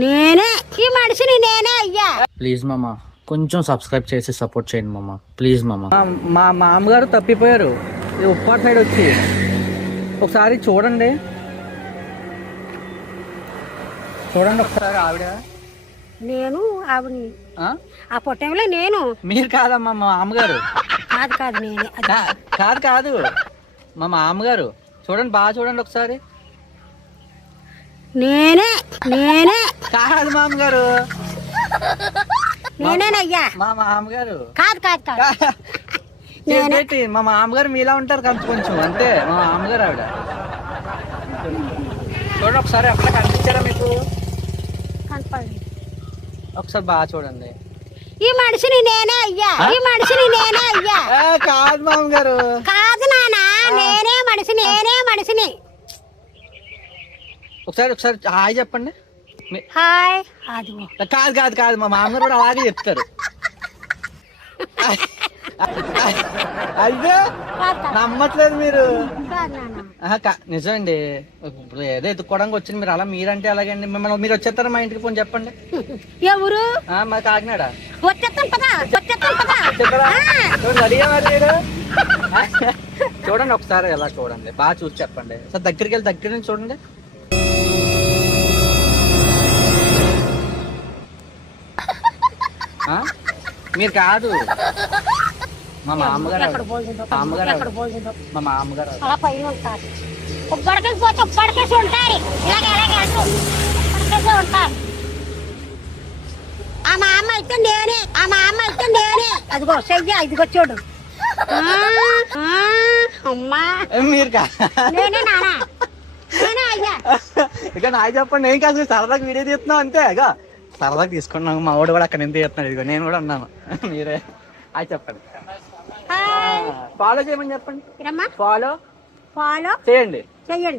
నేనే ఈ మనిషిని నేనే అయ్యా. ప్లీజ్ మామ కొంచెం సబ్స్క్రైబ్ చేసి సపోర్ట్ చేయండి మామ, ప్లీజ్ మామ. మా మామగారు తప్పిపోయారు ఈ ఉప్పాడు సైడ్ వచ్చి, ఒకసారి చూడండి ఒకసారి. ఆవిడ నేను ఆవిని ఆ? ఆ పొట్టంలో నేను. మీరు కాదమ్మా మా మామగారు. కాదు కాదు నేనే. కాదు కాదు మా మామగారు, చూడండి బాగా చూడండి ఒకసారి. నేనే నేనే కాదు మామగారు, నేనేనయ్యా. మా మామగారు కాదు కాదు కాదు ఏంటి మా మామగారు మీలా ఉంటారు కొంచెం కొంచెం అంతే. మా మామగారు ఆవిడ. చూడండి ఒకసారి, అట్లా కనిపించారా మీకు? కనపడలేదు. ఒకసారి బాగా చూడండి. ఈ మనిషిని నేనే అయ్యా. ఈ మనిషిని నేనే అయ్యా. కాదు మామగారు. కాదు నానా, నేనే మనిషిని, నేనే మనిషిని. ఒకసారి ఒకసారి హాయ్ చెప్పండి. హాయ్. అదిగో కాదు కాదు కాదు మా మామగారు కూడా అలాగే చెప్తారు. అయ్యో కాదు కాదు నమ్మట్లేదు మీరు. కాదు నాన్న. నిజమండి, ఇప్పుడు ఏదో ఎత్తుకోవడానికి వచ్చింది మీరు, అలా మీరంటే అలాగండి. మిమ్మల్ని మీరు వచ్చేస్తారా మా ఇంటికి? పోనీ చెప్పండి. ఎవరు? మా కాకినాడ వచ్చేస్తాం పదా, వచ్చేస్తాం పదా. వచ్చేస్తారా? చూడండి అడిగా మరి మీరు. చూడండి ఒకసారి ఎలా చూడండి, బాగా చూసి చెప్పండి. సార్ దగ్గరికి వెళ్ళి దగ్గర నుంచి చూడండి. మీరు కాదు మా మామగారు. ఎక్కడ పోయిందో, మామగారు ఎక్కడ పోయిందో. మా మామగారు. అలా పైన ఉంటారు. ఉప్పడికేసి పోతే ఉప్పడికేసి ఉంటారు. ఇలాగే ఇలాగే అంటూ ఉప్పడికేసి ఉంటారు. ఆ మా అమ్మ అయితే నేనే, ఆ మా అమ్మ అయితే నేనే. అదిగో చెయ్య, ఇదిగో చూడు. అమ్మా మీరు నేనే నానా, నేనే అయ్యా. ఇక నాకు చెప్పండి. ఏం కాదు, సరదాగా వీడియో తీస్తున్నాం అంతే. ఇక సరదాగా తీసుకున్నాము. మా వాడు కూడా అక్కడ ఎంత తీస్తున్నాడు. ఇదిగో నేను కూడా ఉన్నాను. మీరే అది చెప్పండి. ఫాలో చేయమని చెప్పండి. రమ్మా ఫాలో ఫాలో చేయండి. చెయ్యండి.